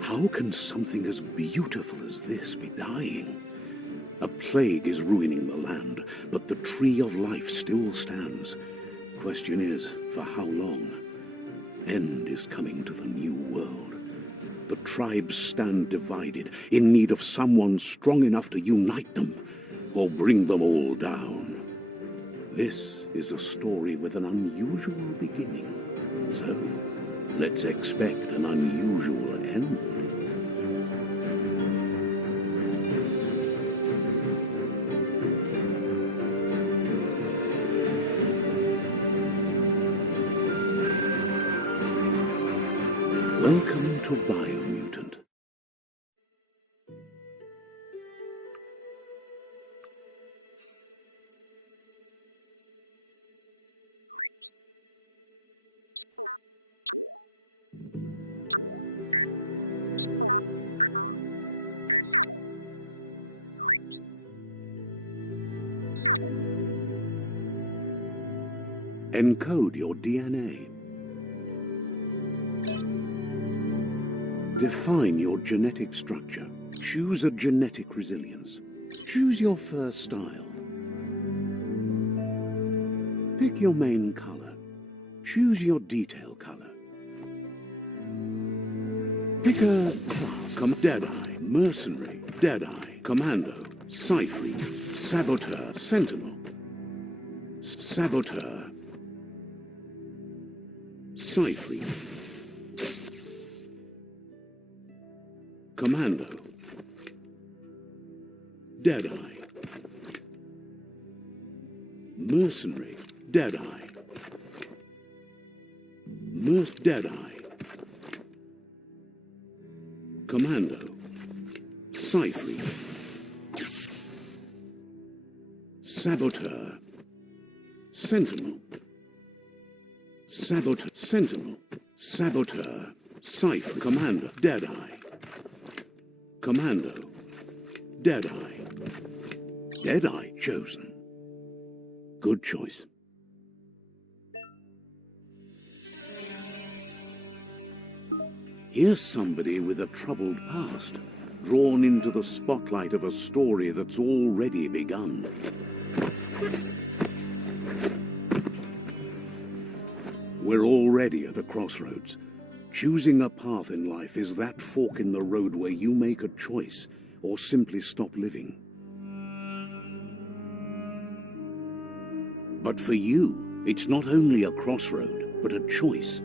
How can something as beautiful as this be dying? A plague is ruining the land, but the tree of life still stands. Question is, for how long? End is coming to the new world. The tribes stand divided, in need of someone strong enough to unite them, or bring them all down. This is a story with an unusual beginning. So, let's expect an unusual end. Welcome to Biomutant. Encode your DNA. Define your genetic structure. Choose a genetic resilience. Choose your fur style. Pick your main color. Choose your detail color. Pick a class. Deadeye, Mercenary, Deadeye, Commando, Cypher, Saboteur, Sentinel. Saboteur. Cypher. Commando. Deadeye. Mercenary. Deadeye. Deadeye. Commando. Cypher. Saboteur. Sentinel. Saboteur. Sentinel. Saboteur. Cypher. Commando. Deadeye. Commando. Deadeye. Deadeye chosen. Good choice. Here's somebody with a troubled past, drawn into the spotlight of a story that's already begun. We're already at a crossroads. Choosing a path in life is that fork in the road where you make a choice or simply stop living. But for you, it's not only a crossroad, but a choice,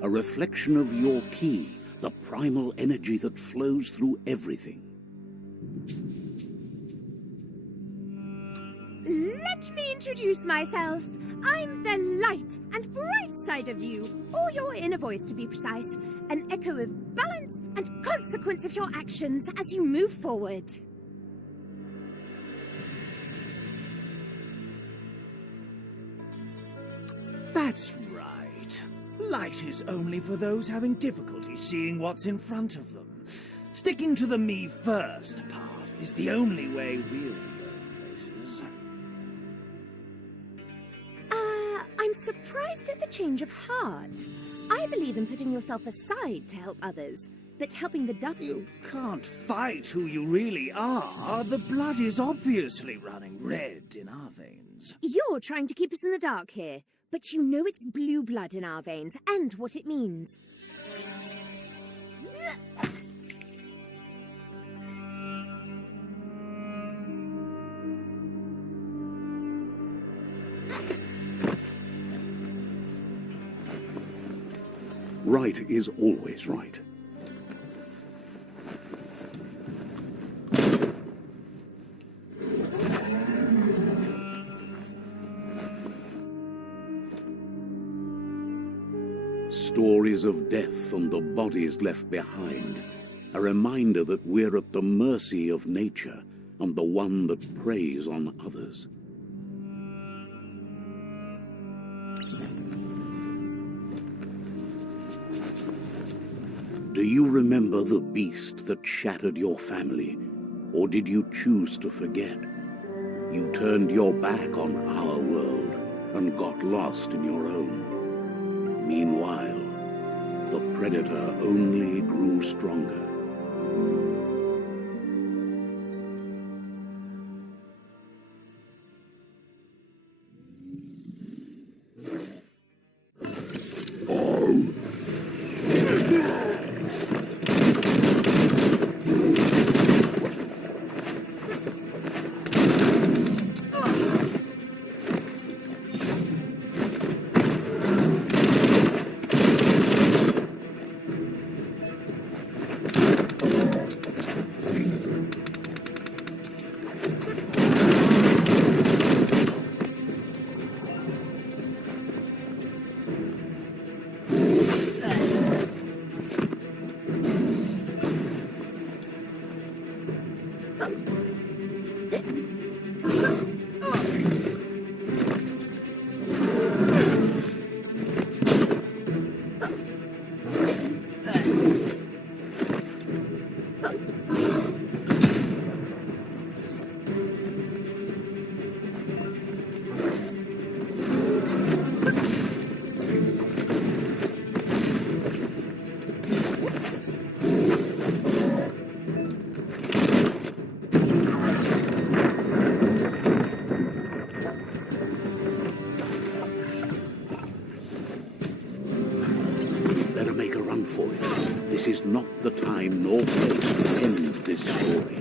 a reflection of your key, the primal energy that flows through everything. Let me introduce myself. I'm the light and bright side of you, or your inner voice to be precise, an echo of balance and consequence of your actions as you move forward. That's right. Light is only for those having difficulty seeing what's in front of them. Sticking to the me first path is the only way we'll be going places. I'm surprised at the change of heart. I believe in putting yourself aside to help others, but helping the dark... You can't fight who you really are. The blood is obviously running red in our veins. You're trying to keep us in the dark here, but you know it's blue blood in our veins and what it means. Right is always right. stories of death and the bodies left behind, a reminder that we're at the mercy of nature and the one that preys on others. Do you remember the beast that shattered your family, or did you choose to forget? You turned your back on our world and got lost in your own. Meanwhile, the predator only grew stronger. This is not the time nor place to end this story.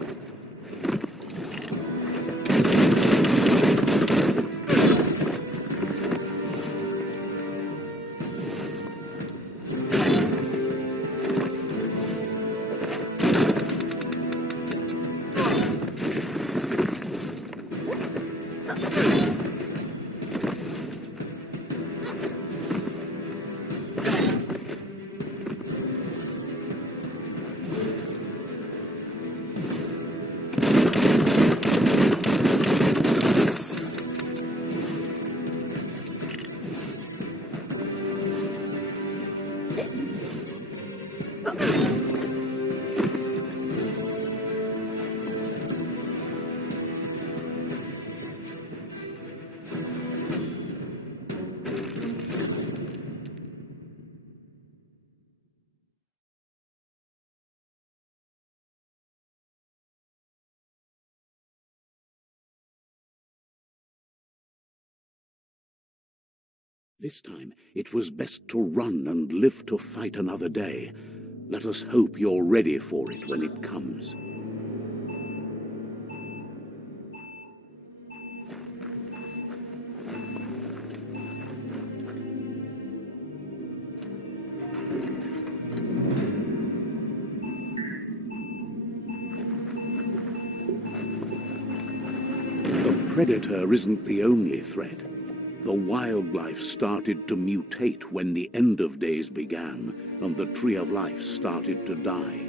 This time, it was best to run and live to fight another day. Let us hope you're ready for it when it comes. The predator isn't the only threat. The wildlife started to mutate when the end of days began, and the tree of life started to die.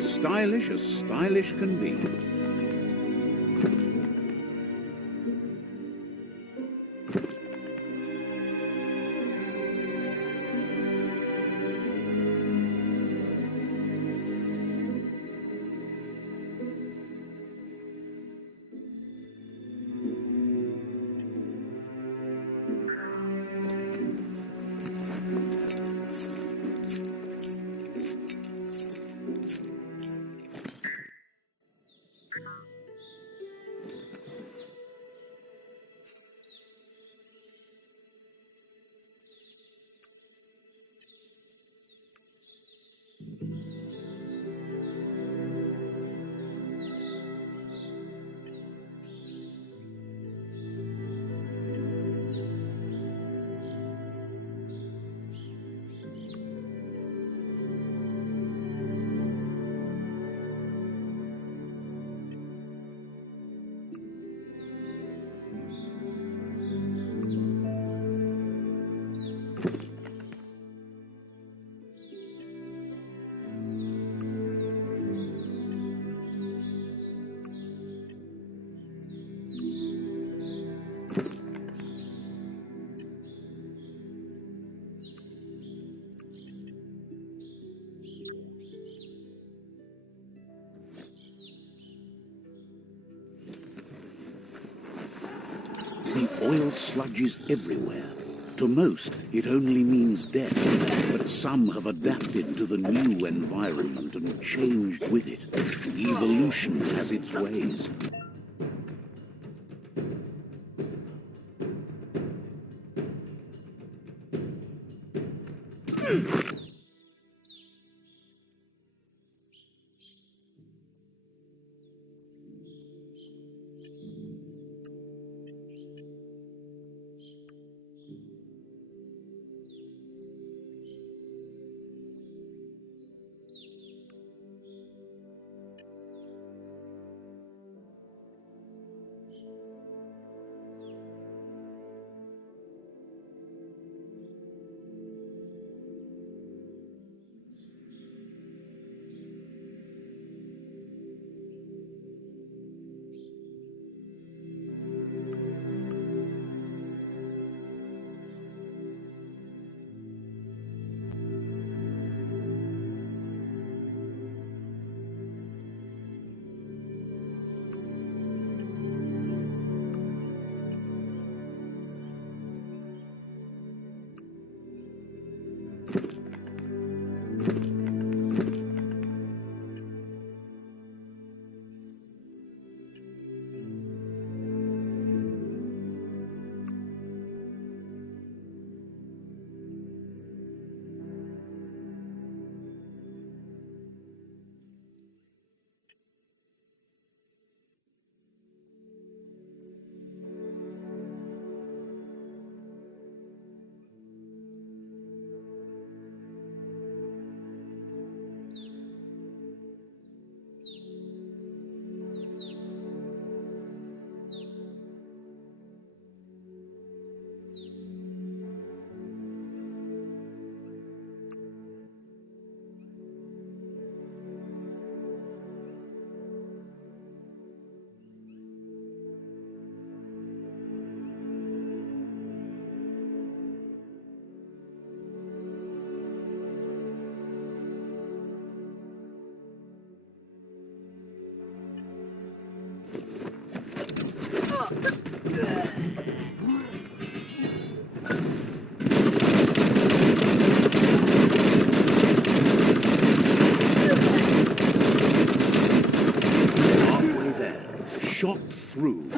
Stylish as stylish can be. The oil sludges everywhere. To most, it only means death, but some have adapted to the new environment and changed with it. Evolution has its ways. Shot through.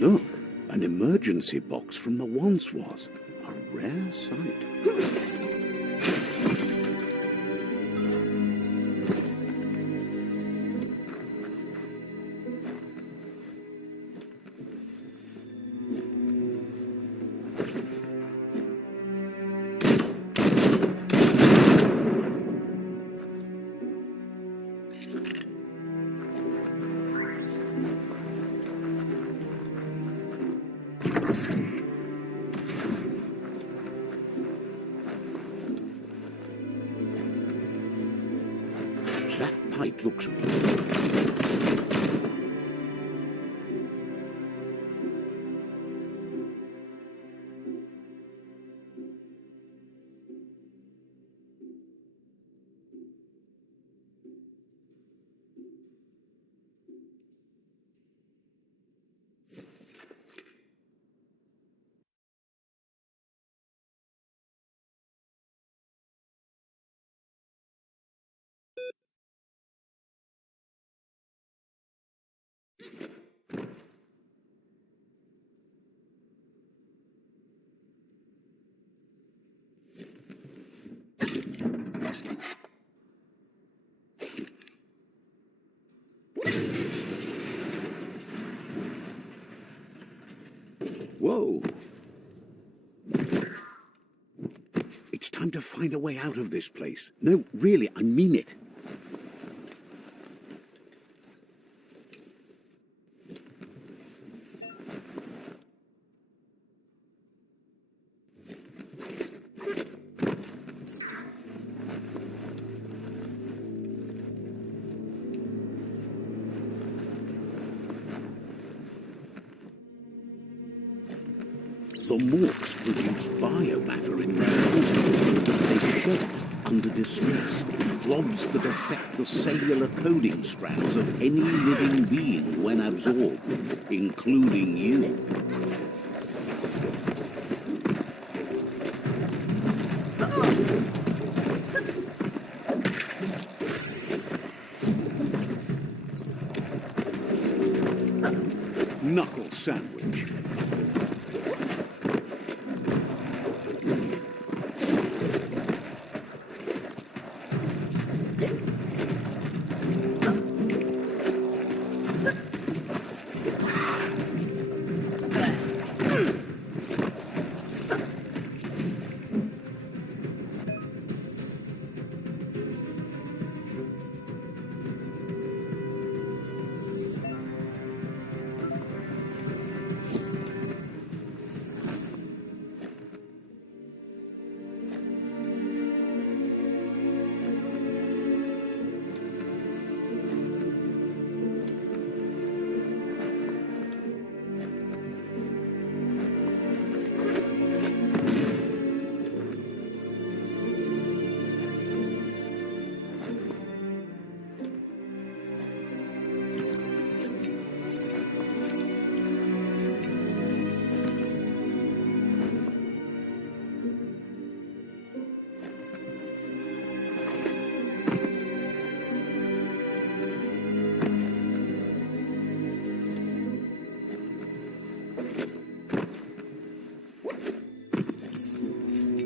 Look, an emergency box from the once was. A rare sight. That pipe looks... Whoa. It's time to find a way out of this place. No, really, I mean it. The morks produce biomatter in their food. They shed it under distress, blobs that affect the cellular coding strands of any living being when absorbed, including you. Knuckle sandwich.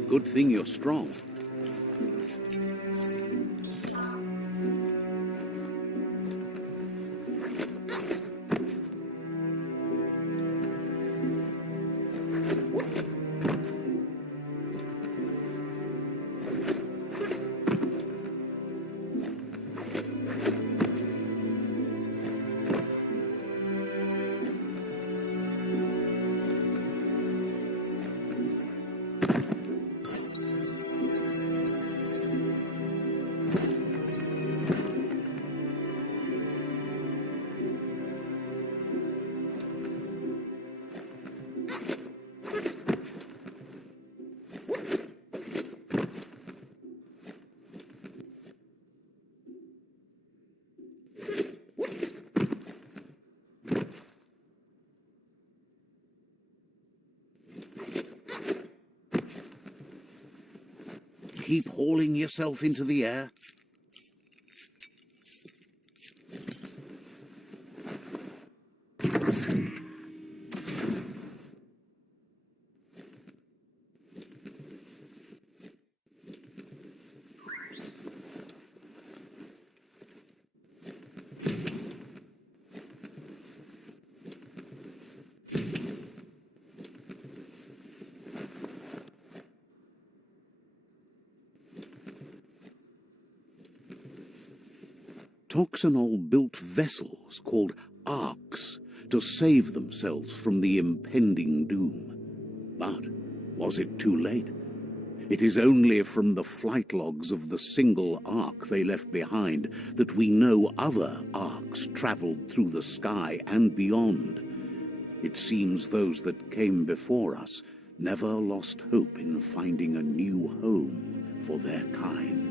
Good thing you're strong. Keep hauling yourself into the air. Toxanol built vessels called arks to save themselves from the impending doom. But was it too late? It is only from the flight logs of the single ark they left behind that we know other arks travelled through the sky and beyond. It seems those that came before us never lost hope in finding a new home for their kind.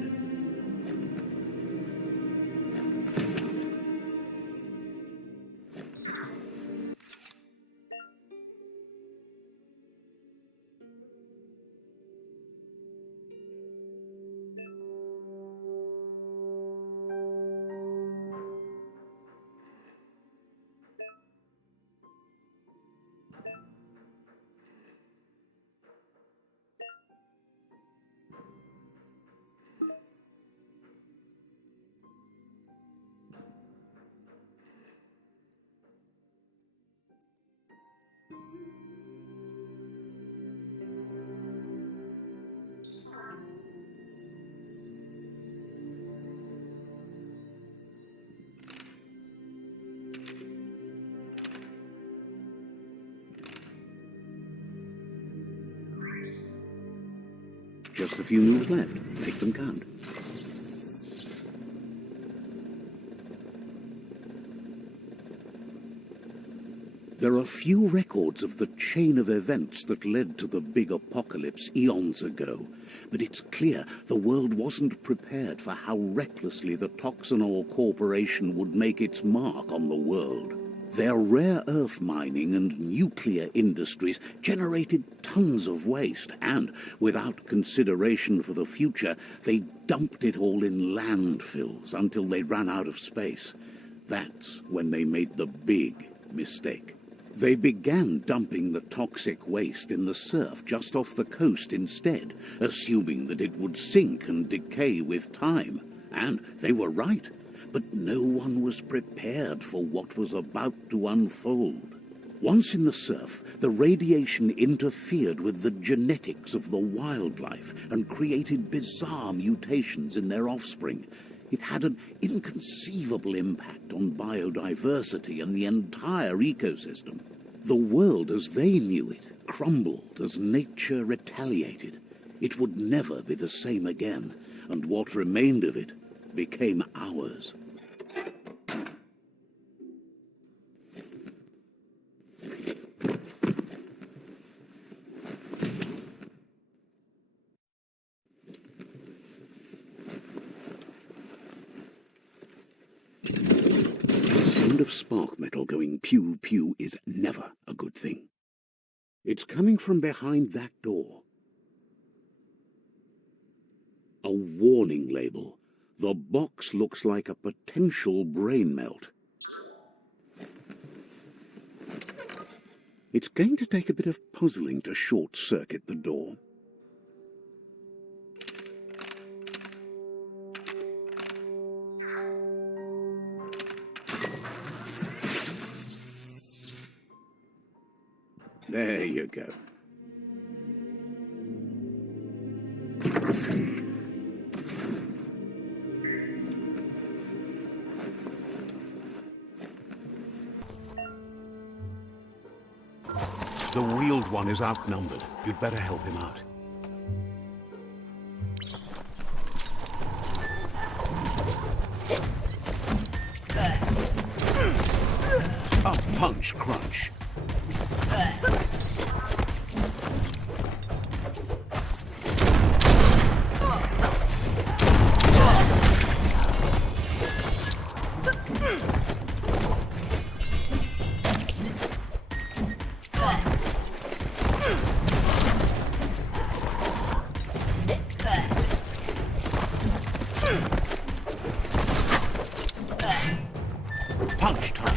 Just a few moves left. Make them count. There are few records of the chain of events that led to the big apocalypse eons ago, but it's clear the world wasn't prepared for how recklessly the Toxanol Corporation would make its mark on the world. Their rare earth mining and nuclear industries generated tons of waste, and, without consideration for the future, they dumped it all in landfills until they ran out of space. That's when they made the big mistake. They began dumping the toxic waste in the surf just off the coast instead, assuming that it would sink and decay with time. And they were right. But no one was prepared for what was about to unfold. Once in the surf, the radiation interfered with the genetics of the wildlife and created bizarre mutations in their offspring. It had an inconceivable impact on biodiversity and the entire ecosystem. The world as they knew it crumbled as nature retaliated. It would never be the same again, and what remained of it became ours. The sound of spark metal going pew-pew is never a good thing. It's coming from behind that door. A warning label. The box looks like a potential brain melt. It's going to take a bit of puzzling to short-circuit the door. you go. The wheeled one is outnumbered. You'd better help him out. A punch crunch. Punch time.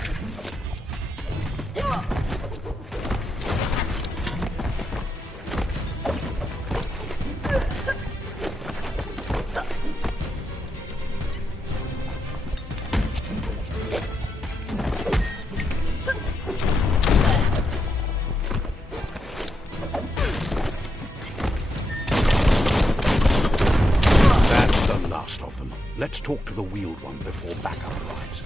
That's the last of them. Let's talk to the wheeled one before backup arrives.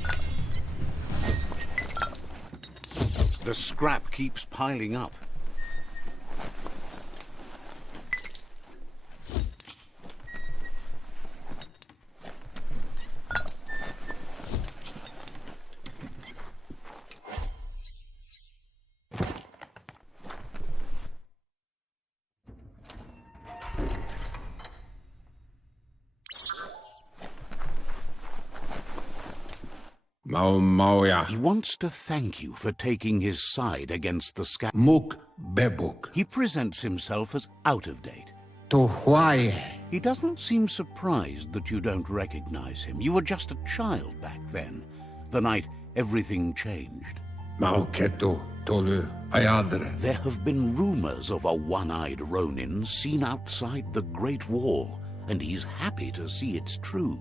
The scrap keeps piling up. Mauja. He wants to thank you for taking his side against the scab. Muk bebuk. He presents himself as out of date. To huaye. He doesn't seem surprised that you don't recognize him. You were just a child back then, the night everything changed. Mauketu tolu ayadre. There have been rumors of a one-eyed Ronin seen outside the Great Wall, and he's happy to see it's true.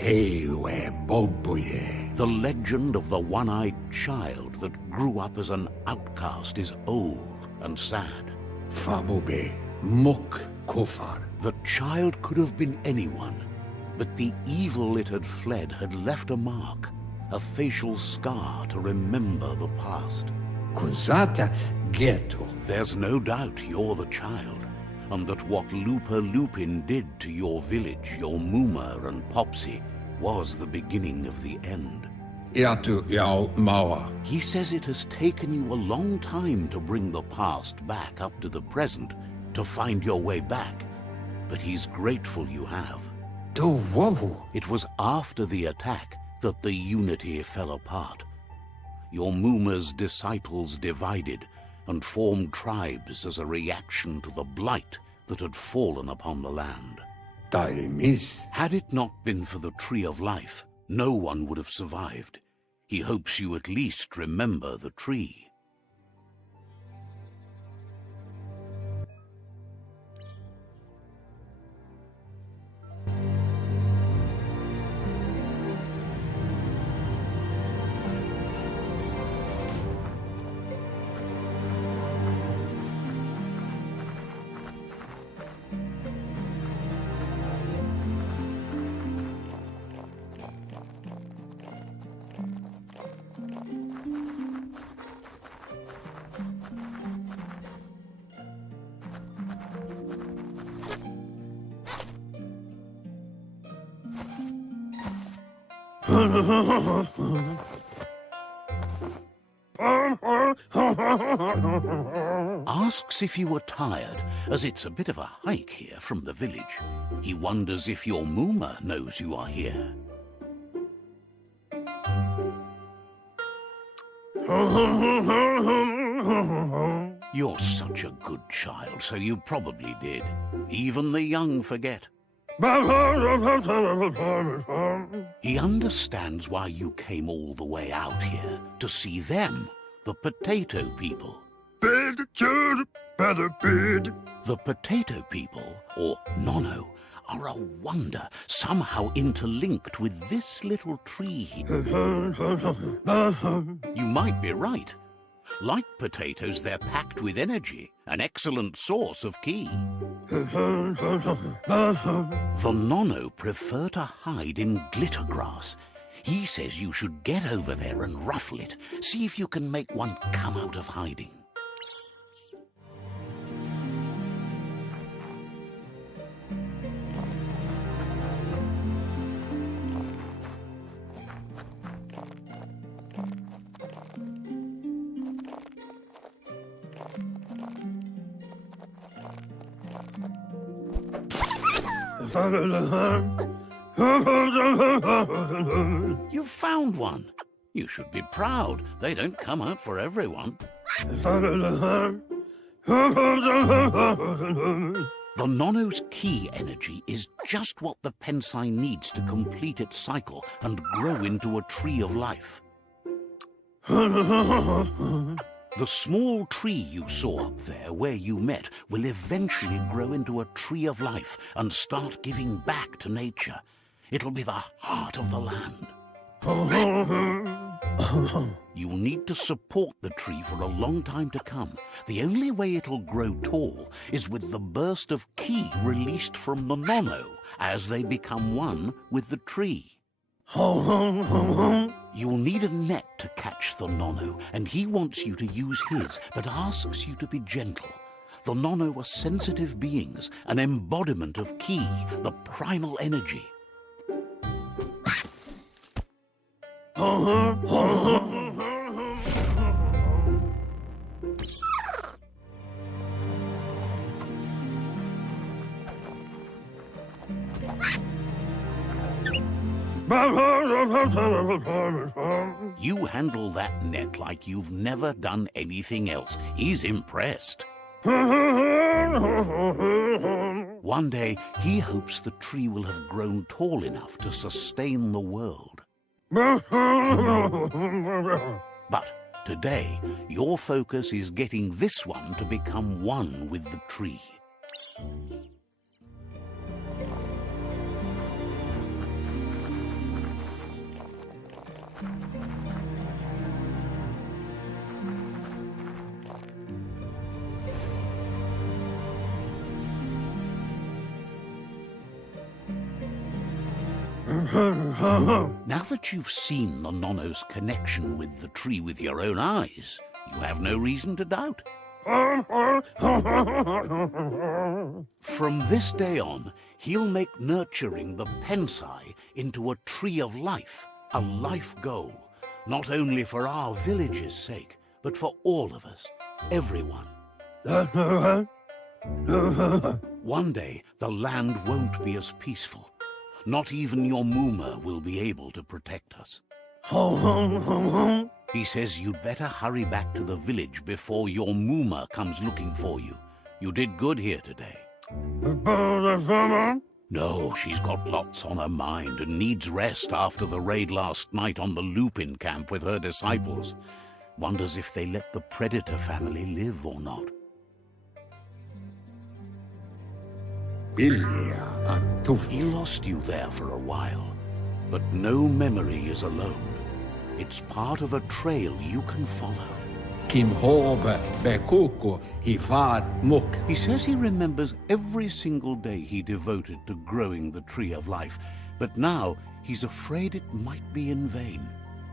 Ewe bobuye. The legend of the one-eyed child that grew up as an outcast is old and sad. Fabube muk kufar. The child could have been anyone, but the evil it had fled had left a mark, a facial scar to remember the past. Kuzata geto. There's no doubt you're the child, and that what Lupa Lupin did to your village, your Muma and Popsy, was the beginning of the end. Iatu yao mawa. He says it has taken you a long time to bring the past back up to the present, to find your way back, but he's grateful you have. To wovu. It was after the attack that the unity fell apart. Your Muma's disciples divided and formed tribes as a reaction to the blight that had fallen upon the land. Taimis. Had it not been for the Tree of Life, no one would have survived. He hopes you at least remember the tree. Asks if you were tired, as it's a bit of a hike here from the village. He wonders if your Muma knows you are here. You're such a good child, so you probably did. Even the young forget. He understands why you came all the way out here, to see them, the potato people. The potato people, or Nono, are a wonder, somehow interlinked with this little tree here. You might be right. Like potatoes, they're packed with energy, an excellent source of ki. The Nono prefer to hide in glitter grass. He says you should get over there and ruffle it. See if you can make one come out of hiding. You've found one. You should be proud. They don't come out for everyone. The Nono's ki energy is just what the Pensai needs to complete its cycle and grow into a tree of life. The small tree you saw up there where you met will eventually grow into a tree of life and start giving back to nature. It'll be the heart of the land. You'll need to support the tree for a long time to come. The only way it'll grow tall is with the burst of ki released from the Nono as they become one with the tree. You'll need a net to catch the Nono, and he wants you to use his, but asks you to be gentle. The Nono are sensitive beings, an embodiment of ki, the primal energy. You handle that net like you've never done anything else. He's impressed. One day, he hopes the tree will have grown tall enough to sustain the world. But today, your focus is getting this one to become one with the tree. Now that you've seen the Nono's connection with the tree with your own eyes, you have no reason to doubt. From this day on, he'll make nurturing the Pensai into a tree of life, a life goal, not only for our village's sake, but for all of us, everyone. One day, the land won't be as peaceful. Not even your Muma will be able to protect us. He says you'd better hurry back to the village before your Muma comes looking for you. You did good here today. No, she's got lots on her mind and needs rest after the raid last night on the Lupin camp with her disciples. Wonders if they let the Predator family live or not. He lost you there for a while, but no memory is alone. It's part of a trail you can follow. He says he remembers every single day he devoted to growing the tree of life, but now he's afraid it might be in vain.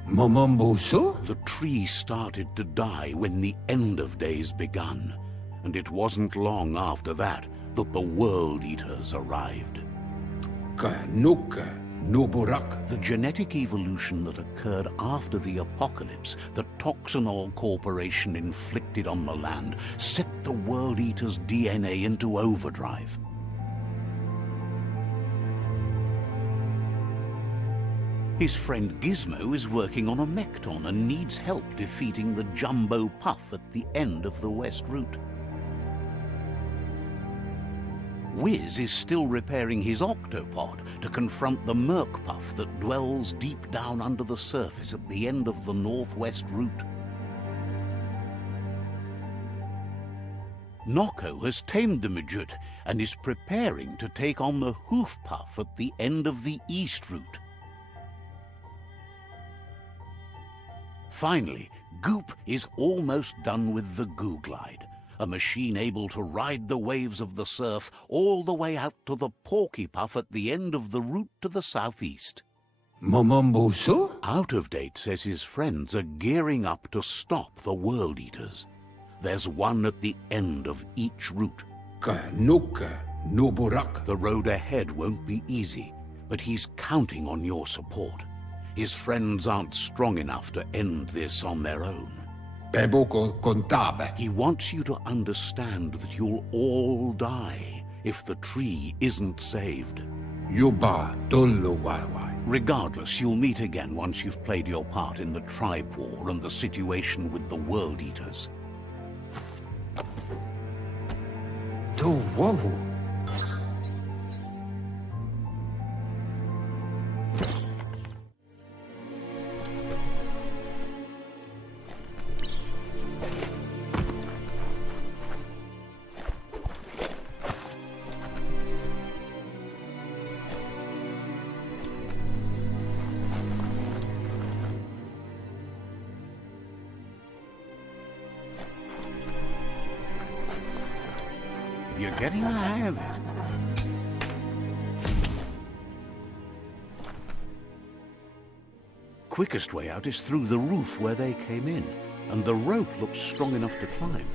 The tree started to die when the end of days begun, and it wasn't long after that that the World Eaters arrived. The genetic evolution that occurred after the apocalypse that Toxanol Corporation inflicted on the land set the World Eaters' DNA into overdrive. His friend Gizmo is working on a Mekton and needs help defeating the Jumbo Puff at the end of the West Route. Wiz is still repairing his octopod to confront the Merc Puff that dwells deep down under the surface at the end of the Northwest Route. Nocco has tamed the Midget and is preparing to take on the Hoof Puff at the end of the East Route. Finally, Goop is almost done with the Goo Glide, a machine able to ride the waves of the surf all the way out to the Porky Puff at the end of the route to the southeast. Momombusu? Out of Date says his friends are gearing up to stop the World Eaters. There's one at the end of each route. Kanuka Nuburak. The road ahead won't be easy, but he's counting on your support. His friends aren't strong enough to end this on their own. Peboko Kontabe. He wants you to understand that you'll all die if the tree isn't saved. Yuba Tuluwaiwai. Regardless, you'll meet again once you've played your part in the tribe war and the situation with the World Eaters. Tuwawu. You're getting the hang of it. Quickest way out is through the roof where they came in, and the rope looks strong enough to climb.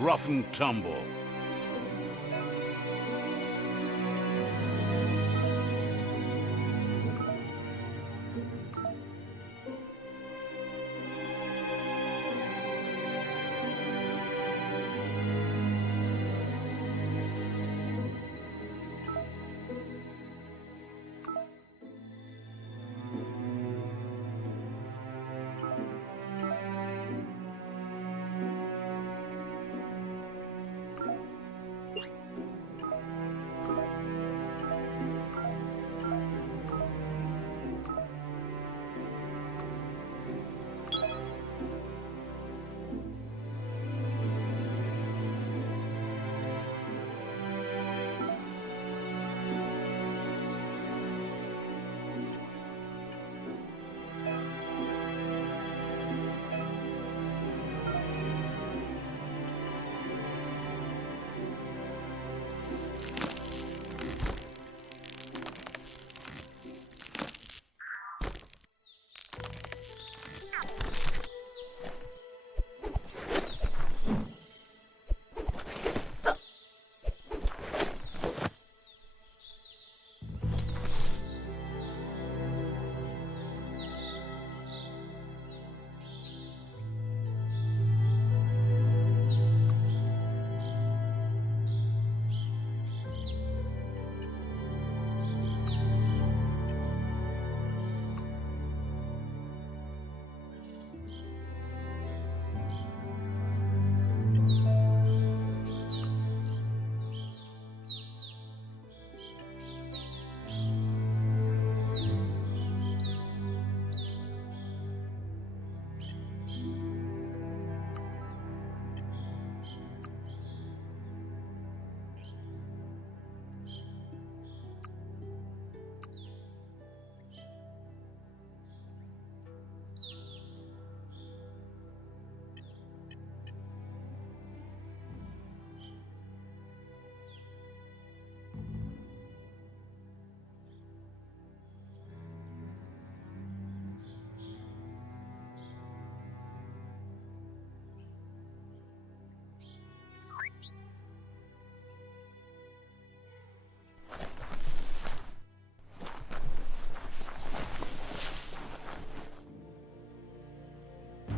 Rough and tumble.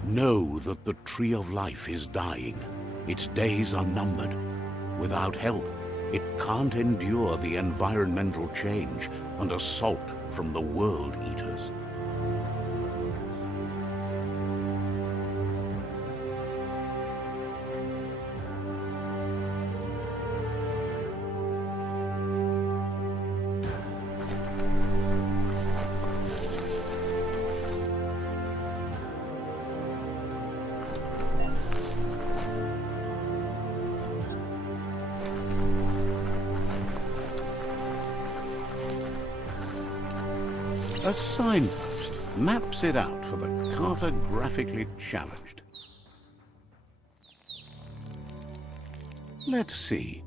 Know that the Tree of Life is dying. Its days are numbered. Without help, it can't endure the environmental change and assault from the World Eaters. A signpost maps it out for the cartographically challenged. Let's see.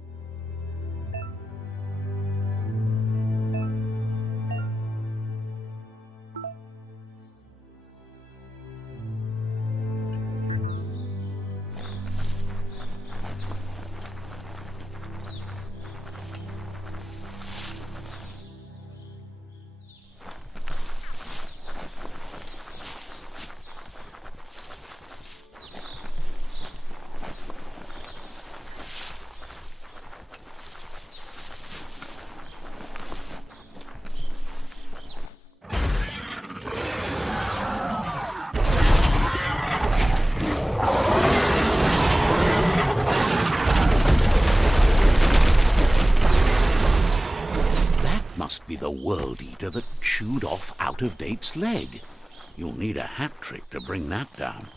Must be the World Eater that chewed off Out-of-Date's leg. You'll need a hat trick to bring that down.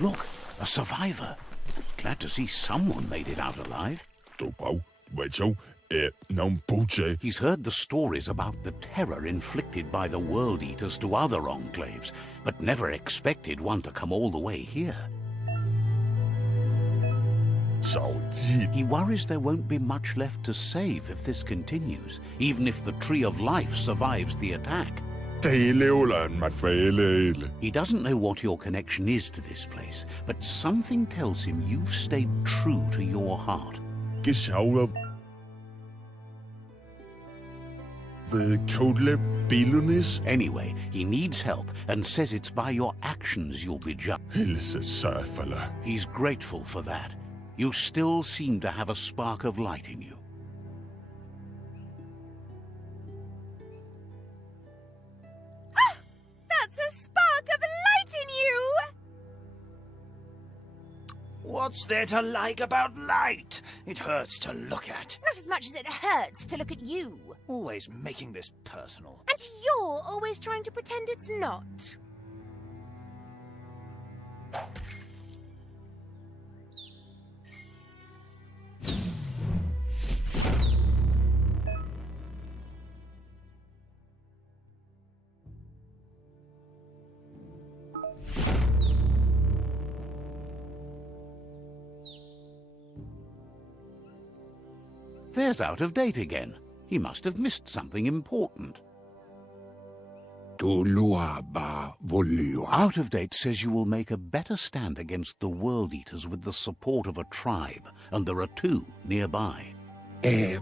Look, a survivor. Glad to see someone made it out alive. He's heard the stories about the terror inflicted by the World Eaters to other enclaves, but never expected one to come all the way here. He worries there won't be much left to save if this continues, even if the Tree of Life survives the attack. He doesn't know what your connection is to this place, but something tells him you've stayed true to your heart. Anyway, he needs help and says it's by your actions you'll be judged. He's grateful for that. You still seem to have a spark of light in you. That's a spark of light in you! What's there to like about light? It hurts to look at. Not as much as it hurts to look at you. Always making this personal. And you're always trying to pretend it's not. There's Out-of-Date again. He must have missed something important. Out-of-Date says you will make a better stand against the World Eaters with the support of a tribe, and there are two nearby. The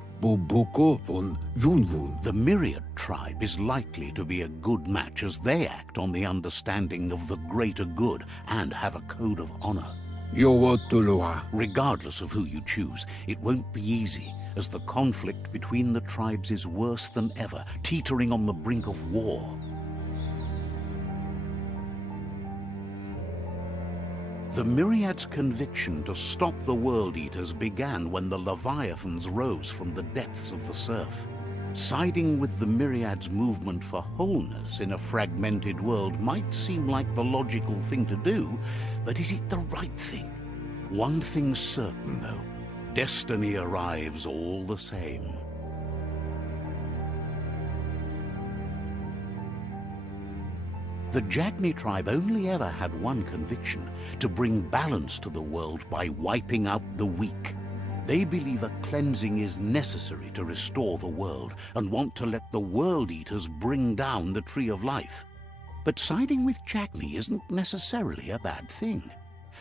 Myriad tribe is likely to be a good match as they act on the understanding of the greater good and have a code of honor. Regardless of who you choose, it won't be easy, as the conflict between the tribes is worse than ever, teetering on the brink of war. The Myriad's conviction to stop the World Eaters began when the Leviathans rose from the depths of the surf. Siding with the Myriad's movement for wholeness in a fragmented world might seem like the logical thing to do, but is it the right thing? One thing's certain, though. Destiny arrives all the same. The Jagni tribe only ever had one conviction: to bring balance to the world by wiping out the weak. They believe a cleansing is necessary to restore the world and want to let the World Eaters bring down the Tree of Life. But siding with Jagni isn't necessarily a bad thing.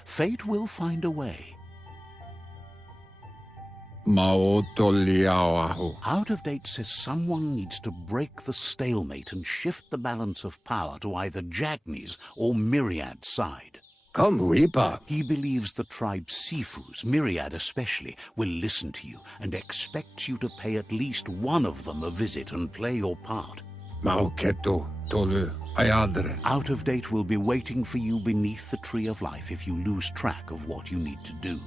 Fate will find a way. Out-of-Date says someone needs to break the stalemate and shift the balance of power to either Jagni's or Myriad's side. He believes the tribe Sifus, Myriad especially, will listen to you and expects you to pay at least one of them a visit and play your part. Mauketo tolu ayadre. Out of date will be waiting for you beneath the Tree of Life if you lose track of what you need to do.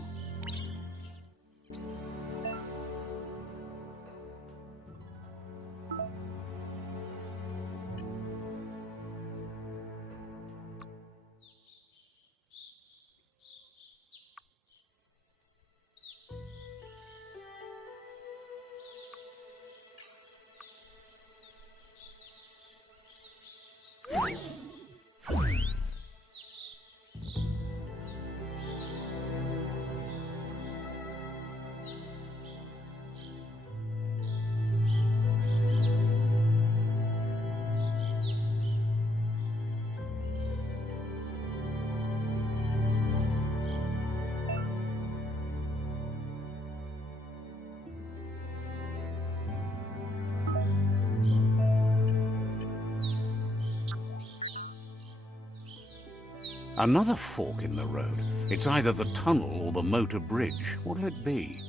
Another fork in the road. It's either the tunnel or the motor bridge. What'll it be?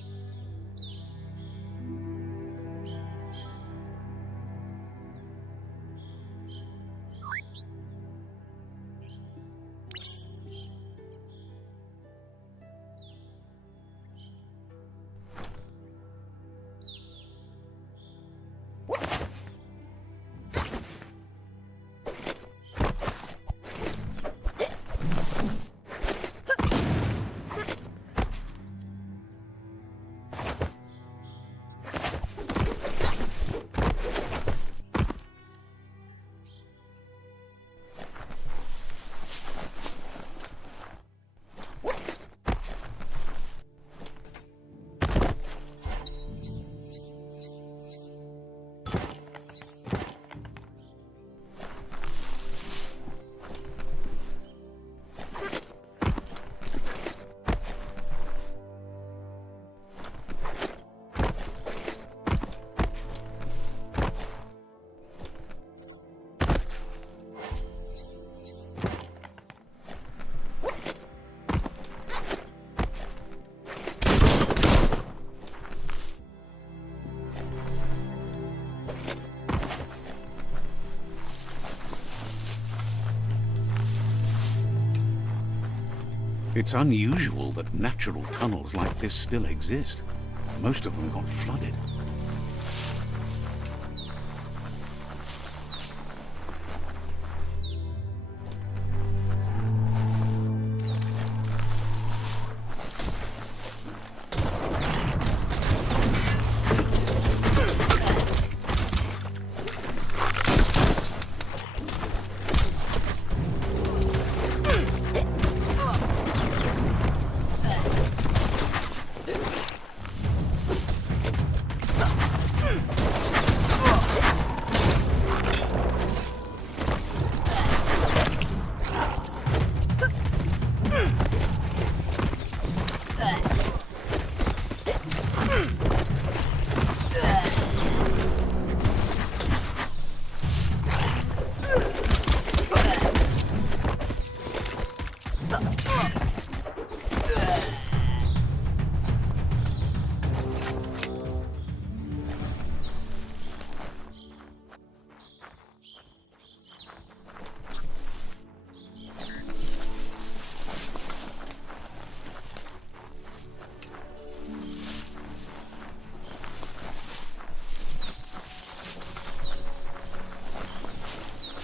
It's unusual that natural tunnels like this still exist. Most of them got flooded.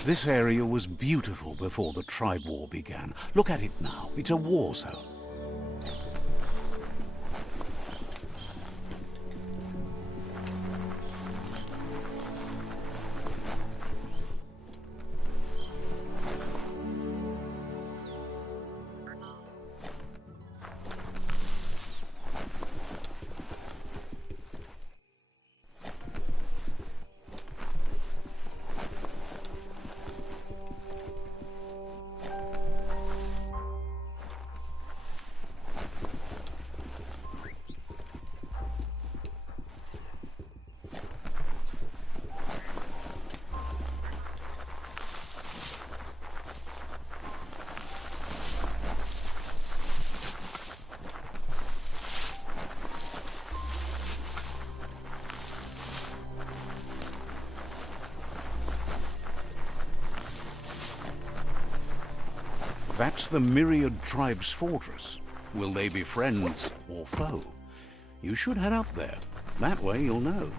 This area was beautiful before the tribe war began. Look at it now. It's a war zone. That's the Myriad Tribe's fortress. Will they be friends or foe? You should head up there. That way you'll know.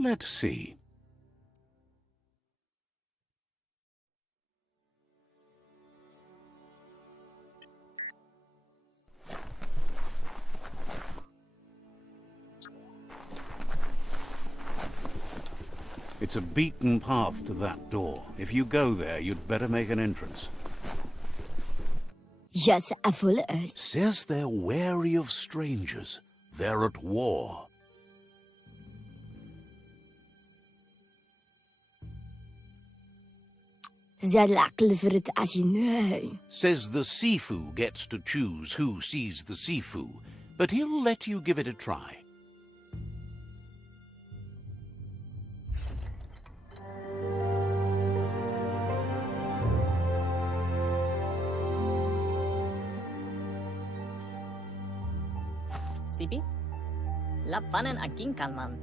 Let's see. It's a beaten path to that door. If you go there, you'd better make an entrance. Just a full earth. Says they're wary of strangers. They're at war. Zalakleverit as you know. Says the Sifu gets to choose who sees the Sifu, but he'll let you give it a try. Sibi? Lavanen aginkalman.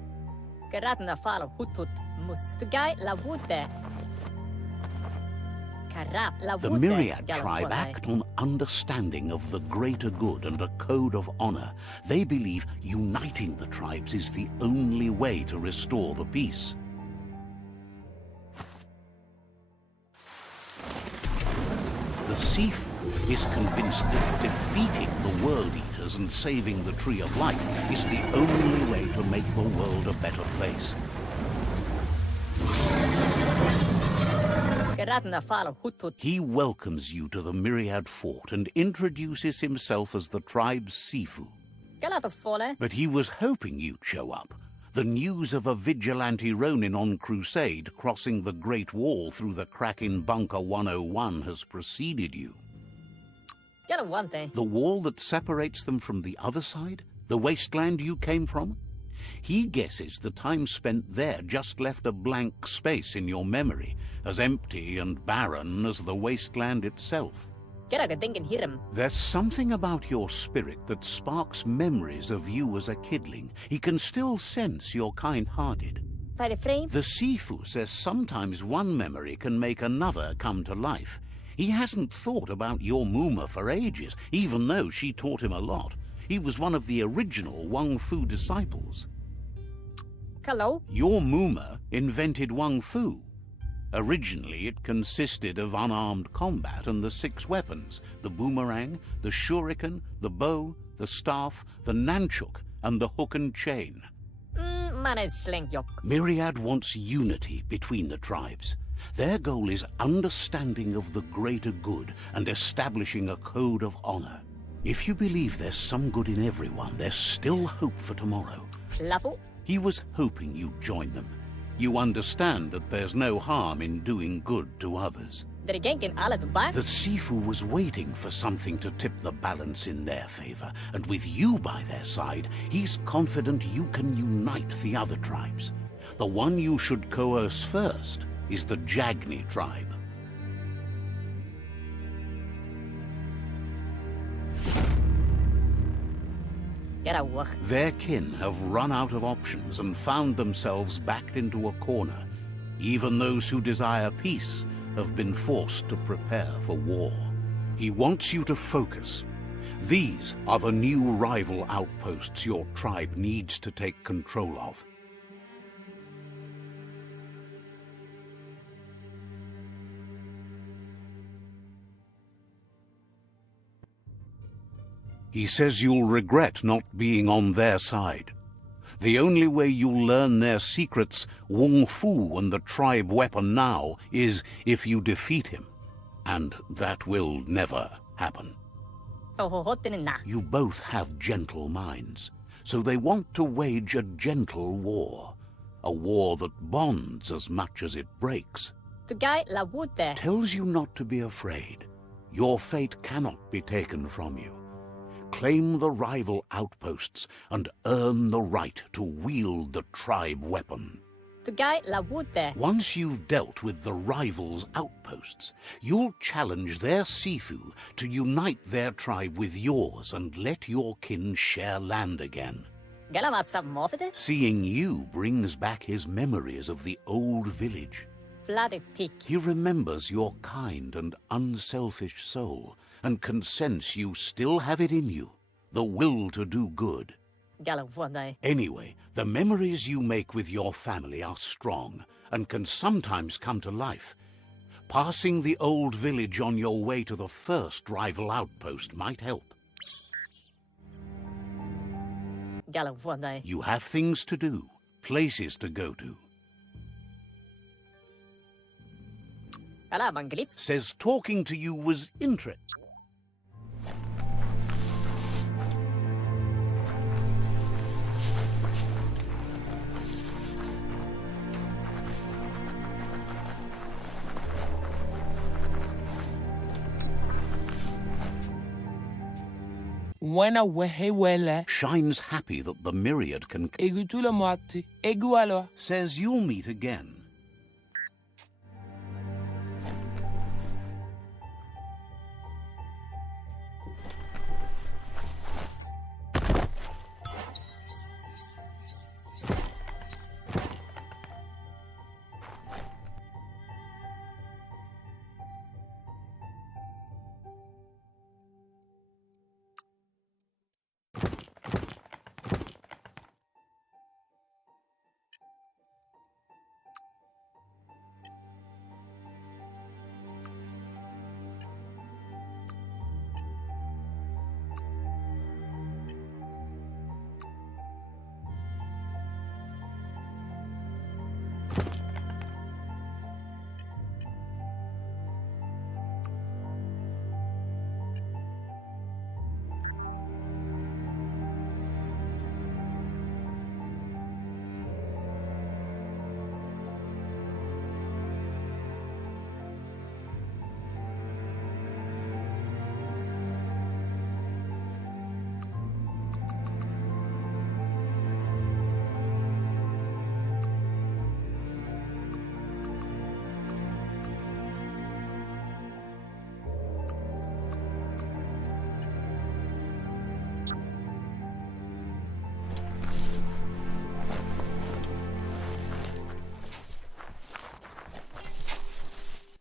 Geratna fal hutut mustugai la wute. Karap la The wute. Myriad tribe act on understanding of the greater good and a code of honor. They believe uniting the tribes is the only way to restore the peace. The Sifu is convinced that defeating the World Eaters and saving the Tree of Life is the only way to make the world a better place. Geratna fal hutut. He welcomes you to the Myriad Fort and introduces himself as the tribe's Sifu. Galata fole. But he was hoping you'd show up. The news of a vigilante Ronin on crusade crossing the Great Wall through the crack in Bunker 101 has preceded you. Gala one thing. The wall that separates them from the other side? The wasteland you came from? He guesses the time spent there just left a blank space in your memory, as empty and barren as the wasteland itself. Geraga thinking hiram. There's something about your spirit that sparks memories of you as a kidling. He can still sense you're kind-hearted. Fire frame. The Sifu says sometimes one memory can make another come to life. He hasn't thought about your Muma for ages, even though she taught him a lot. He was one of the original Wang Fu disciples. Hello. Your Muma invented Wang Fu. Originally, it consisted of unarmed combat and the 6 weapons: the boomerang, the shuriken, the bow, the staff, the nunchuk, and the hook and chain. Manes slengjok. Myriad wants unity between the tribes. Their goal is understanding of the greater good and establishing a code of honor. If you believe there's some good in everyone, there's still hope for tomorrow. Lapu. He was hoping you'd join them. You understand that there's no harm in doing good to others. Derigenkin ala to buy. The Sifu was waiting for something to tip the balance in their favor, and with you by their side, he's confident you can unite the other tribes. The one you should coerce first is the Jagni tribe. Get a work. Their kin have run out of options and found themselves backed into a corner. Even those who desire peace have been forced to prepare for war. He wants you to focus. These are the new rival outposts your tribe needs to take control of. He says you'll regret not being on their side. The only way you'll learn their secrets, Wung Fu and the tribe weapon now, is if you defeat him. And that will never happen. You both have gentle minds, so they want to wage a gentle war. A war that bonds as much as it breaks. Tells you not to be afraid. Your fate cannot be taken from you. Claim the rival outposts and earn the right to wield the tribe weapon. To guy la wute. Once you've dealt with the rivals' outposts, you'll challenge their Sifu to unite their tribe with yours and let your kin share land again. Gala wat sab mofete? Seeing you brings back his memories of the old village. Vlade tik. He remembers your kind and unselfish soul and can sense you still have it in you, the will to do good. Gala wonai. Anyway, the memories you make with your family are strong and can sometimes come to life. Passing the old village on your way to the first rival outpost might help. Gala wonai. You have things to do, places to go to. Gala banglif. Says talking to you was interesting. Wena wehe wele. Shines happy that the myriad can... Egu tula moati. Egu alo. Says you'll meet again.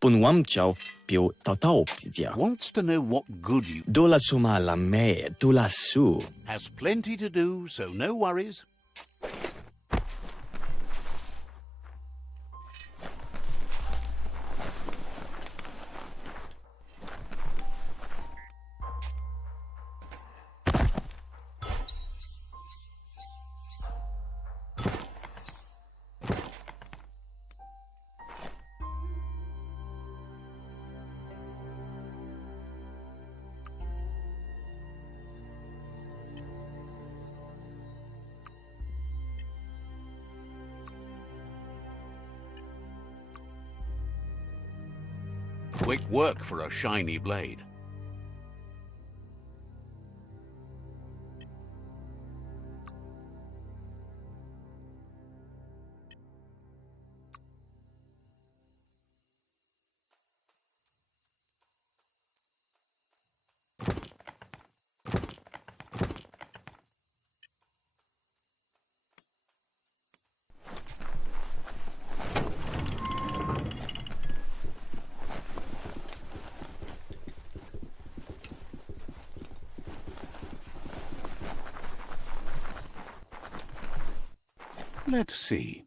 Punwamchao pio tatao pizia. Wants to know what good you... Dola suma la me, dola su. Has plenty to do, so no worries. Quick work for a shiny blade. Let's see.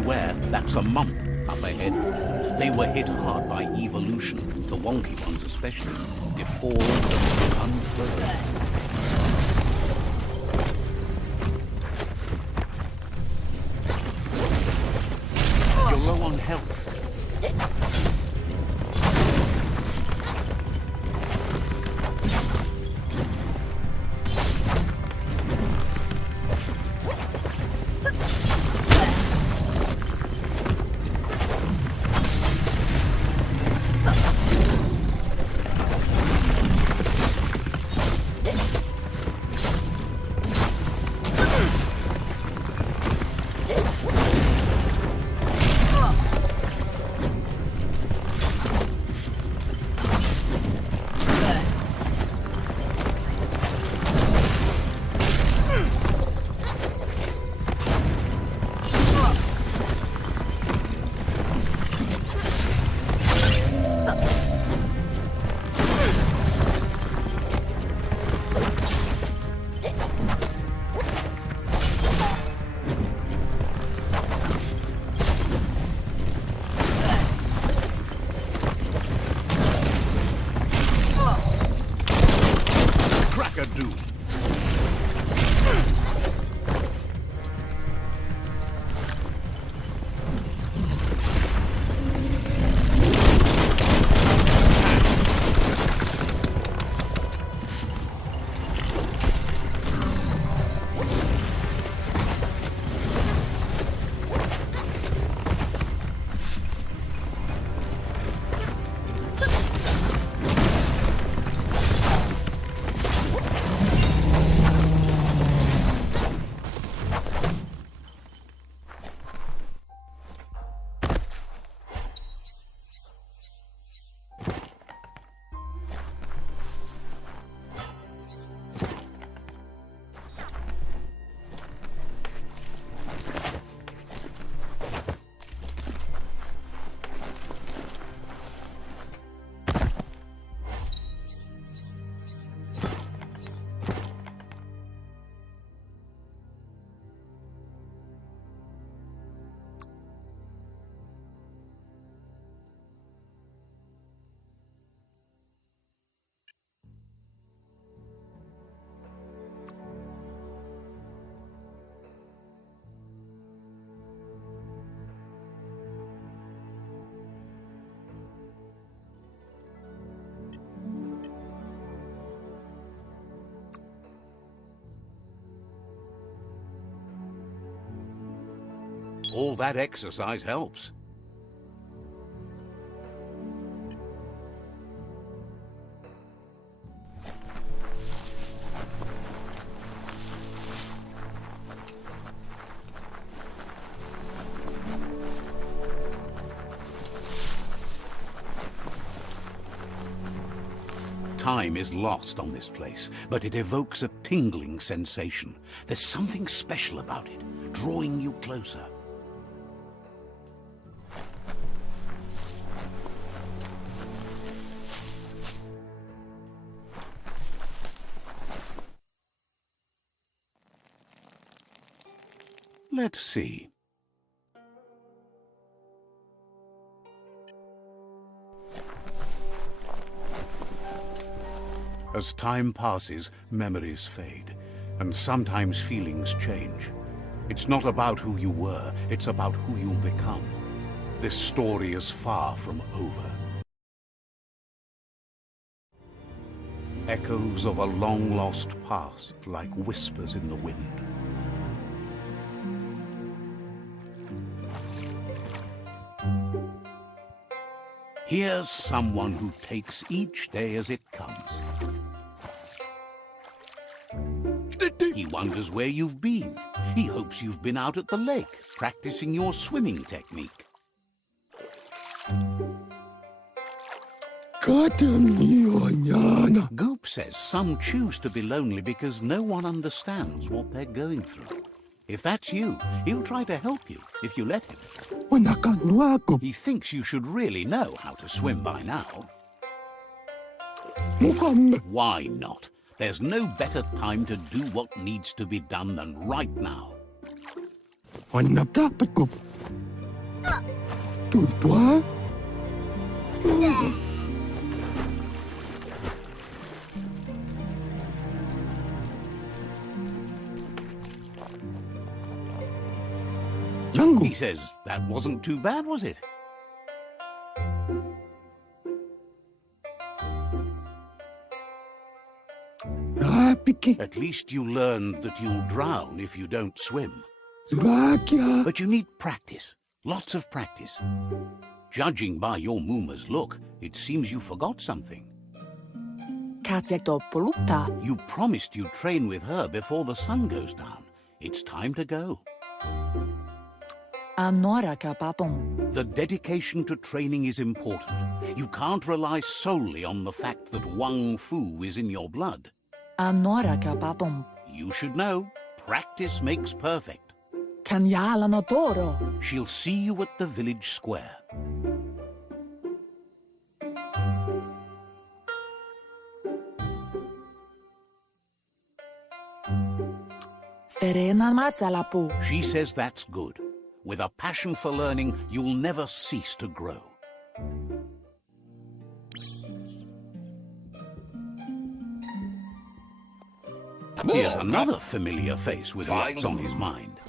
Beware, that's a mump up ahead. They were hit hard by evolution, the wonky ones especially. Deformed, unfurled. You're low on health. Doom. All that exercise helps. Time is lost on this place, but it evokes a tingling sensation. There's something special about it, drawing you closer. Let's see. As time passes, memories fade, and sometimes feelings change. It's not about who you were, it's about who you'll become. This story is far from over. Echoes of a long-lost past, like whispers in the wind. Here's someone who takes each day as it comes. He wonders where you've been. He hopes you've been out at the lake, practicing your swimming technique. Goop says some choose to be lonely because no one understands what they're going through. If that's you, he'll try to help you if you let him. He thinks you should really know how to swim by now. Why not? There's no better time to do what needs to be done than right now. Pour toi? Yango. He says that wasn't too bad, was it? Rapike. At least you learned that you'll drown if you don't swim. Zurakia. But you need practice. Lots of practice. Judging by your Mooma's look, it seems you forgot something. You promised you'd train with her before the sun goes down. It's time to go. The dedication to training is important. You can't rely solely on the fact that Wang Fu is in your blood. You should know, practice makes perfect. She'll see you at the village square. She says that's good. With a passion for learning, you'll never cease to grow. Here's another familiar face with lots on his mind.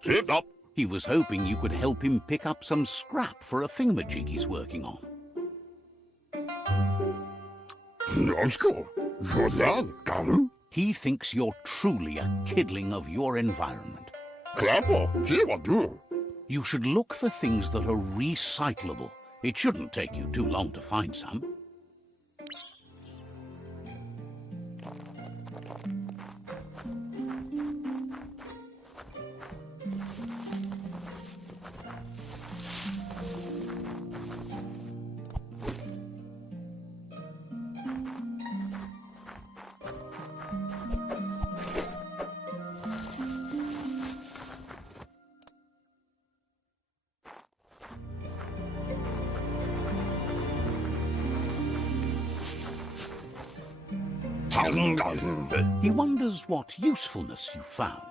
Sit up. He was hoping you could help him pick up some scrap for a thingamajig he's working on. He thinks you're truly a kidling of your environment. You should look for things that are recyclable. It shouldn't take you too long to find some. He wonders what usefulness you found.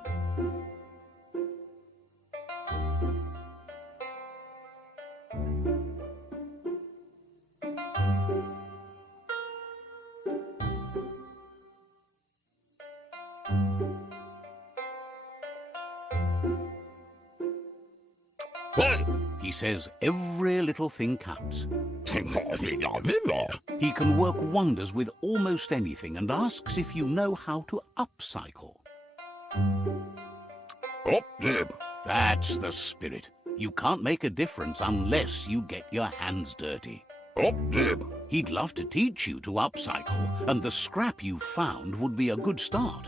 He says every little thing counts. He can work wonders with almost anything and asks if you know how to upcycle. That's the spirit. You can't make a difference unless you get your hands dirty. He'd love to teach you to upcycle, and the scrap you found would be a good start.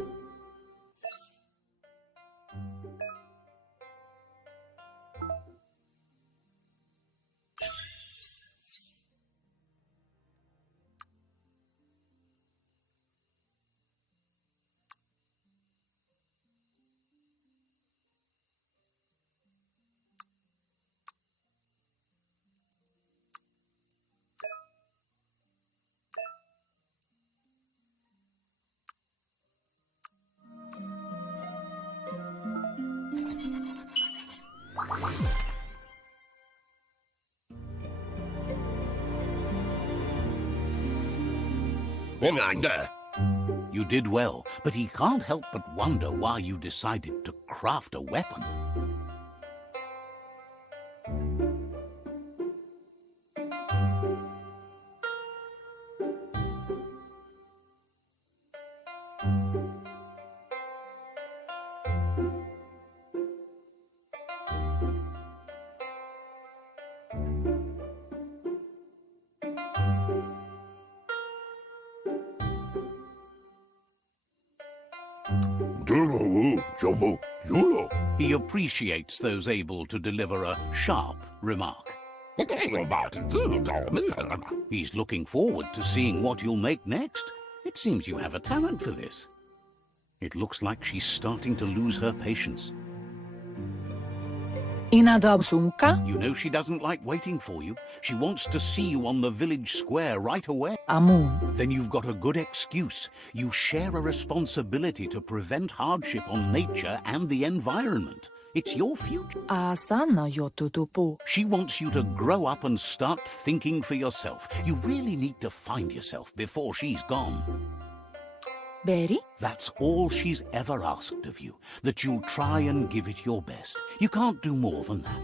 You did well, but he can't help but wonder why you decided to craft a weapon. He appreciates those able to deliver a sharp remark. He's looking forward to seeing what you'll make next. It seems you have a talent for this. It looks like she's starting to lose her patience. You know she doesn't like waiting for you. She wants to see you on the village square right away. Then you've got a good excuse. You share a responsibility to prevent hardship on nature and the environment. It's your future. Sana jo tutupu. She wants you to grow up and start thinking for yourself. You really need to find yourself before she's gone. Beri? That's all she's ever asked of you, that you'll try and give it your best. You can't do more than that.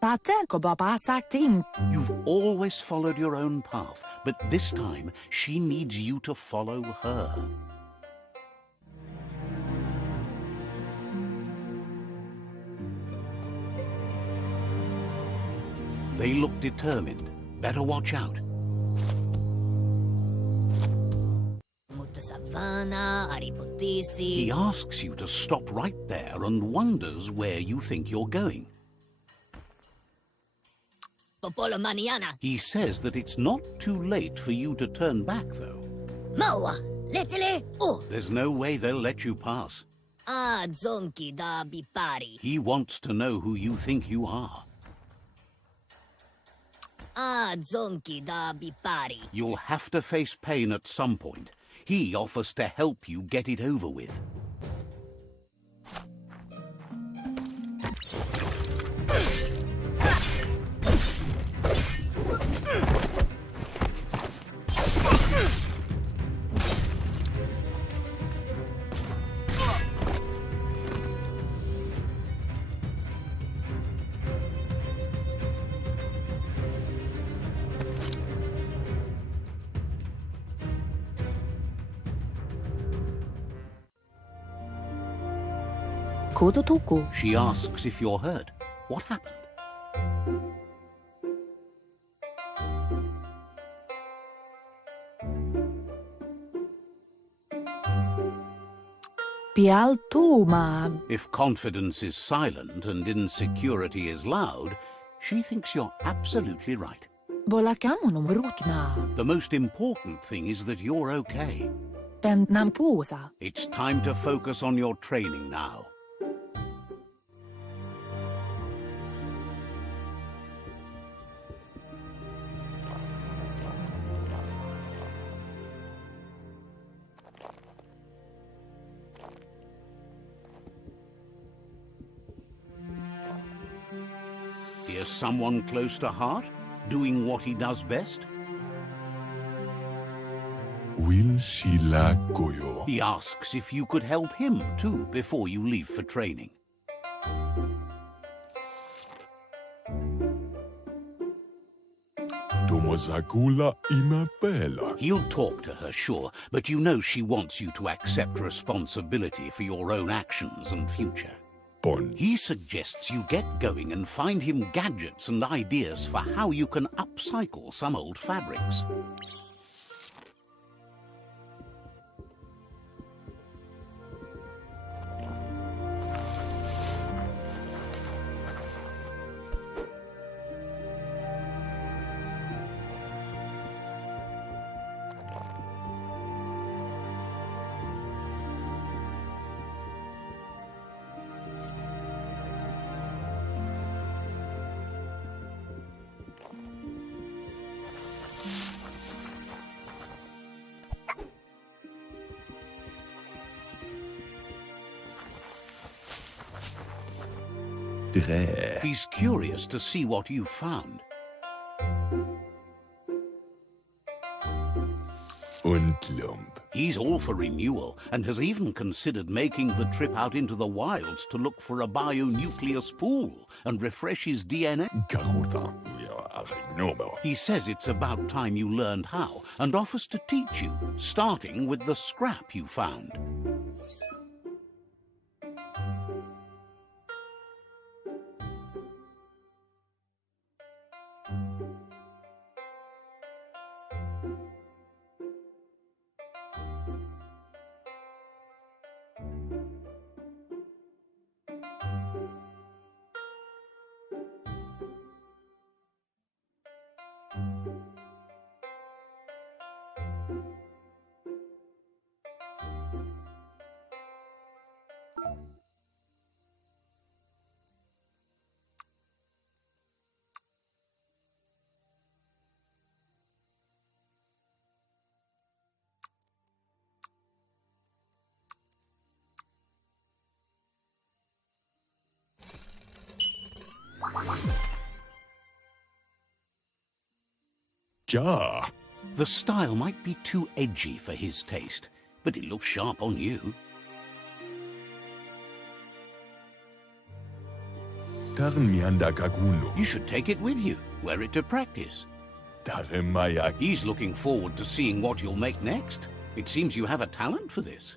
Tate ko baba saktin. You've always followed your own path, but this time she needs you to follow her. They look determined. Better watch out. He asks you to stop right there and wonders where you think you're going. He says that it's not too late for you to turn back, though. There's no way they'll let you pass. He wants to know who you think you are. You'll have to face pain at some point. He offers to help you get it over with. She asks if you're hurt. What happened? If confidence is silent and insecurity is loud, she thinks you're absolutely right. The most important thing is that you're okay. It's time to focus on your training now. Here's someone close to heart, doing what he does best. He asks if you could help him, too, before you leave for training. He'll talk to her, sure, but you know she wants you to accept responsibility for your own actions and future. He suggests you get going and find him gadgets and ideas for how you can upcycle some old fabrics. He's curious to see what you've found. He's all for renewal and has even considered making the trip out into the wilds to look for a bionucleus pool and refresh his DNA. He says it's about time you learned how and offers to teach you, starting with the scrap you found. Ja. The style might be too edgy for his taste, but it looks sharp on you. Darin mianda kaguno. You should take it with you, wear it to practice. Darin maya. He's looking forward to seeing what you'll make next. It seems you have a talent for this.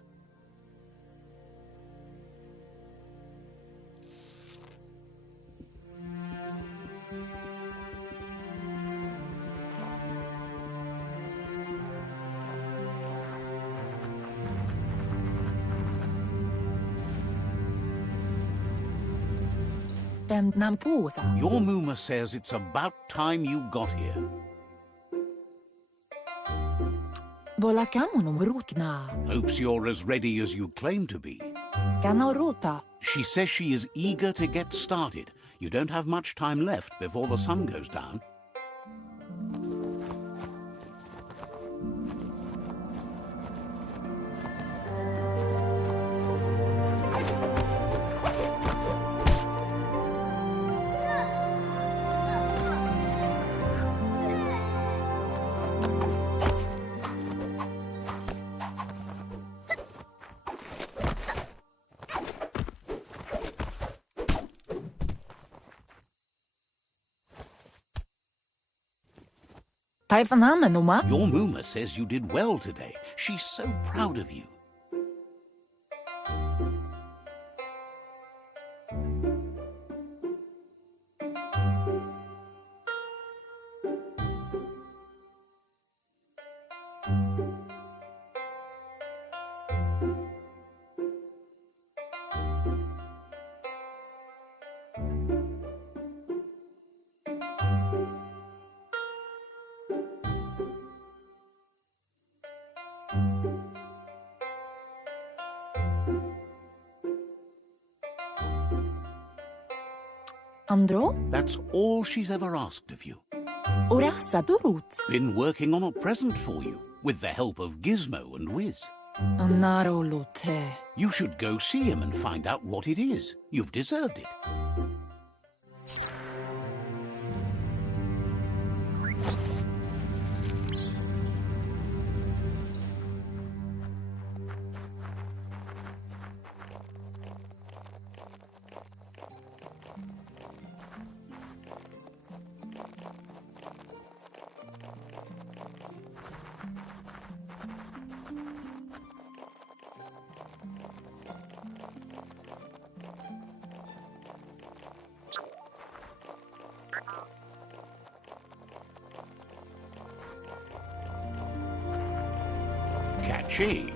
Bändnan puusa. Your Muma says it's about time you got here. Bola kamunum rutna. Hopes you're as ready as you claim to be. Kano ruta. She says she is eager to get started. You don't have much time left before the sun goes down. Taifanamenuma. Your Muma says you did well today. She's so proud of you. Andro? That's all she's ever asked of you. Urasa durut. Been working on a present for you, with the help of Gizmo and Wiz. Anaro lute. You should go see him and find out what it is. You've deserved it. Catchy.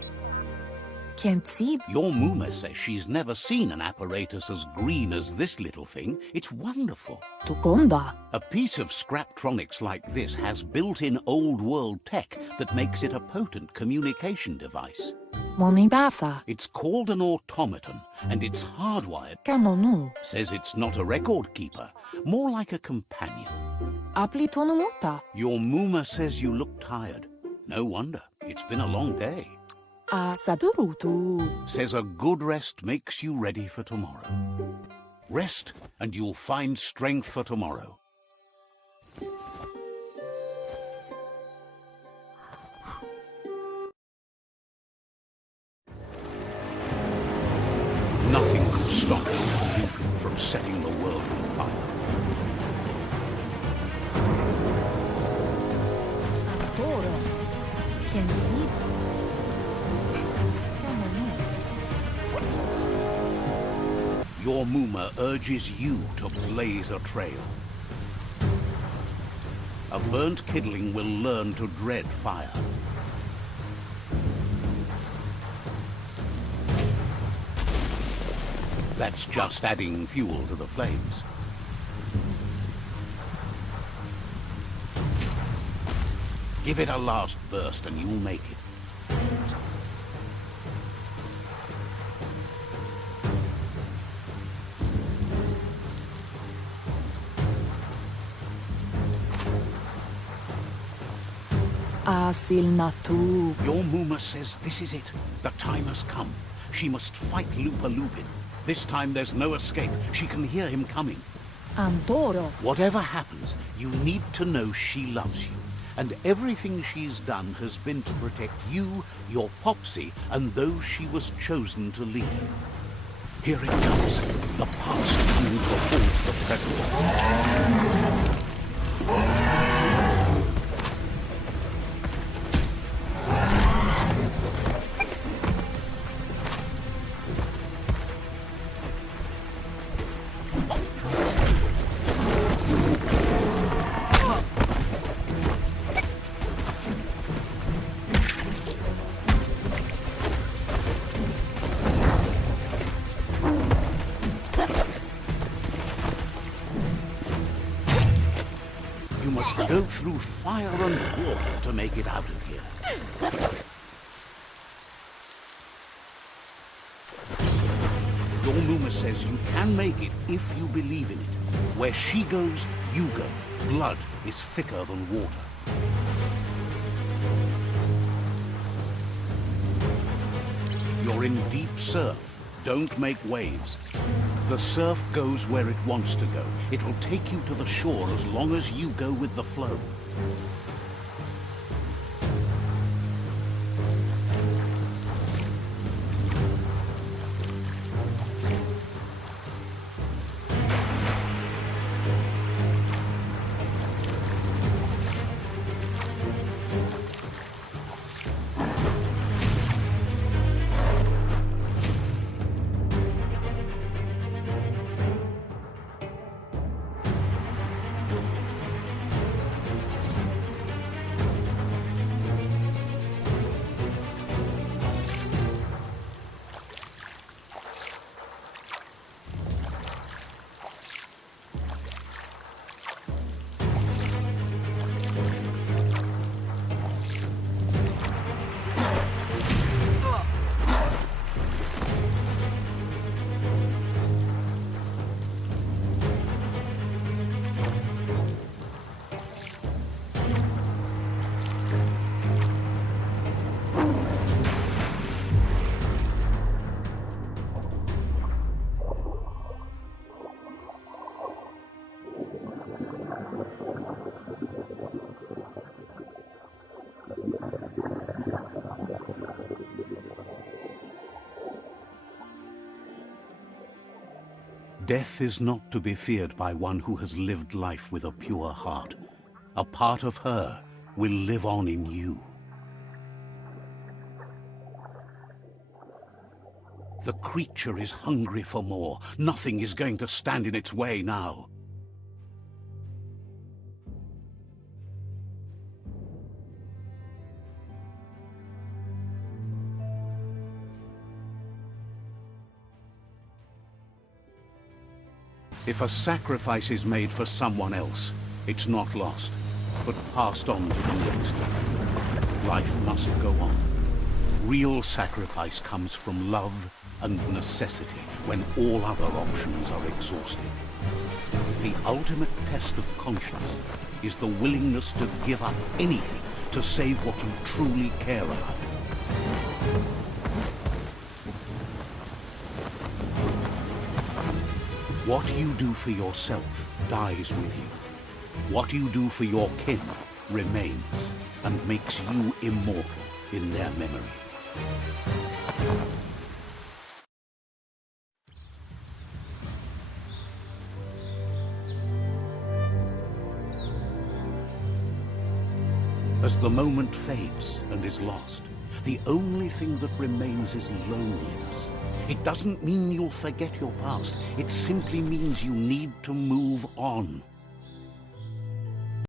Can't see. Your Muma says she's never seen an apparatus as green as this little thing. It's wonderful. Tukonda. A piece of Scraptronics like this has built-in old-world tech that makes it a potent communication device. Monibasa. It's called an automaton, and it's hardwired. Kamonu. Says it's not a record keeper, more like a companion. Aplitonumuta. Your Muma says you look tired. No wonder. It's been a long day. Asadurutu. Says a good rest makes you ready for tomorrow. Rest, and you'll find strength for tomorrow. Nothing could stop Biomutant from setting the world on fire. Toro. Can't see. Your Muma urges you to blaze a trail. A burnt kidling will learn to dread fire. That's just adding fuel to the flames. Give it a last burst and you'll make it. Asilnatu. Your Muma says this is it. The time has come. She must fight Lupa-Lupin. This time there's no escape. She can hear him coming. Andoro. Whatever happens, you need to know she loves you. and everything she's done has been to protect you, your Popsy, and those she was chosen to lead. Here it comes, the past coming to halt the present. You must go through fire and water to make it out of here. Your Muma says you can make it if you believe in it. Where she goes, you go. Blood is thicker than water. You're in deep surf. Don't make waves. The surf goes where it wants to go. It'll take you to the shore as long as you go with the flow. Death is not to be feared by one who has lived life with a pure heart. A part of her will live on in you. The creature is hungry for more. Nothing is going to stand in its way now. If a sacrifice is made for someone else, it's not lost, but passed on to the next. Life must go on. Real sacrifice comes from love and necessity when all other options are exhausted. The ultimate test of conscience is the willingness to give up anything to save what you truly care about. What you do for yourself dies with you. What you do for your kin remains and makes you immortal in their memory. As the moment fades and is lost, the only thing that remains is loneliness. It doesn't mean you'll forget your past. It simply means you need to move on.